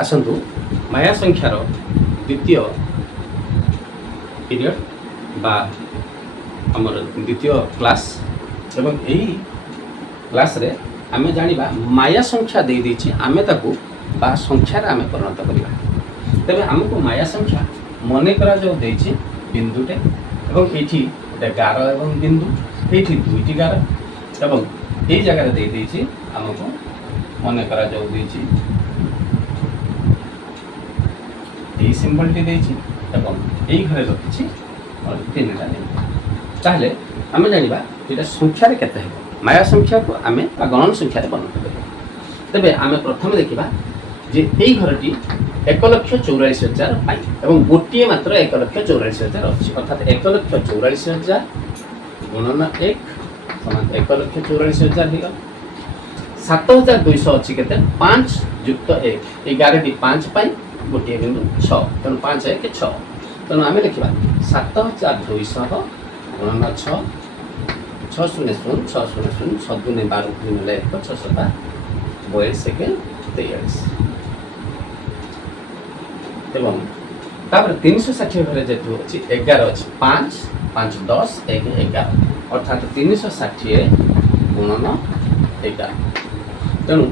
आसतु माया संख्यार द्वितीय पीरियड बा आमर द्वितीय क्लास एवं यही क्लास रे आमे जानिबा माया संख्या दे देछि आमे ताकू बा संख्यार आमे परिणत करिबा। तेबे हमको माया संख्या मने करा जो देछि बिंदुटे एवं एठी गोटे गार एवं बिंदु एठी दुईटी गार एवं ए जगह दे देछि हमको मने करा जो देछि ए सिंबल टी देछि एवं एई घरे रखिछि और तीनटा नै ताहले आमे जानिबा एटा संख्या रे केते हेबो माया संख्या को आमे गणन संख्या रे परिणत करिबा। तेबे आमे प्रथम देखिबा जे एई घरटी 1,44,000 पाई एवं गोटे मात्र 1,44,000 अछि अर्थात 1,44,000 गुणन 1 समान 1,44,000 हिगा 7,200 अछि केते 5 युक्त 1 11 टी 5 पाई गोटे बिंदु 6 तन 5 1 6 तन आमे लिखिबा 7,200 गुणन 6 6 शून्य 0 6 शून्य 0 6 दुने 12 गुण ले 6 7 42 सेकेंड 43 एवं तापर 360 घरे जेतु अछि 11 अछि 5 5 10 1 11 अर्थात 360 गुणन 11 तेणु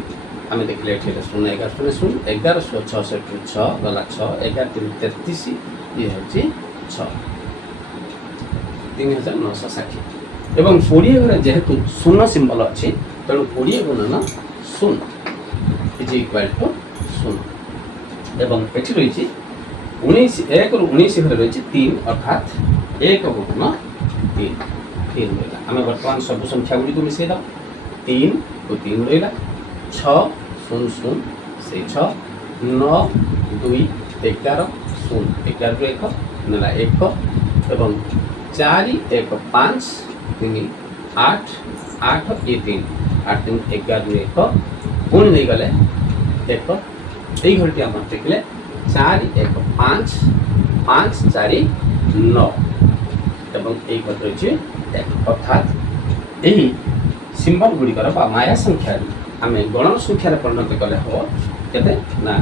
आमे देखले एठी 0 11 0 0 11 66 6 गला 6 11 3 33 ये होछि 6 3960 एवं 20 घरे जेहेतु 0 सिंबल अछि तेणु 20 गुणन 0 इज इक्वल टू 0 एवं एठी रहिछि 19 1 रु 19 घरे रहिछि 3 अर्थात 1 गुणन 3 3 रहला आमे वर्तमान सब संख्या गुडी को मिसै दा 3 को 3 रहला 6 0 0 से 6 9 2 11 0 11 रु 1 नला 1 एवं 4 1 5 3 8 8 ये 3 8 3 11 रु 1 पुणी नहीं गले 1 এই ঘরটি আমরা দেখলে 4 1 5 5 4 9 এবং এই ঘর রয়েছে 1 অর্থাৎ এই সিম্বল গুড়িকর বা মায়া সংখ্যা আমি গণন সংখ্যার পরিণত কলে হব কেতে না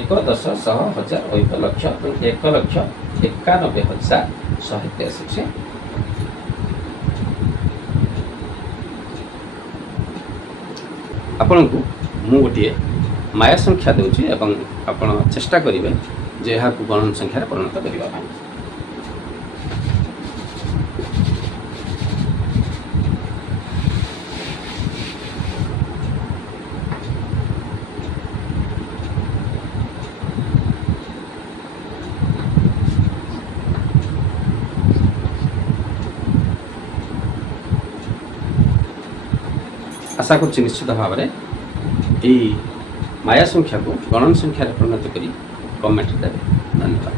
1 10 100 1000 1 লক্ষ 1,91,183 आपनको मु गोटे माया संख्या दूची एवं आपण चेष्टा करेंगे जे यहाँ गणन संख्यार परिणत करने। आशा कर निश्चित भाव में यही माया संख्या को गणन संख्यार परिणत करी कमेंट देवे। धन्यवाद।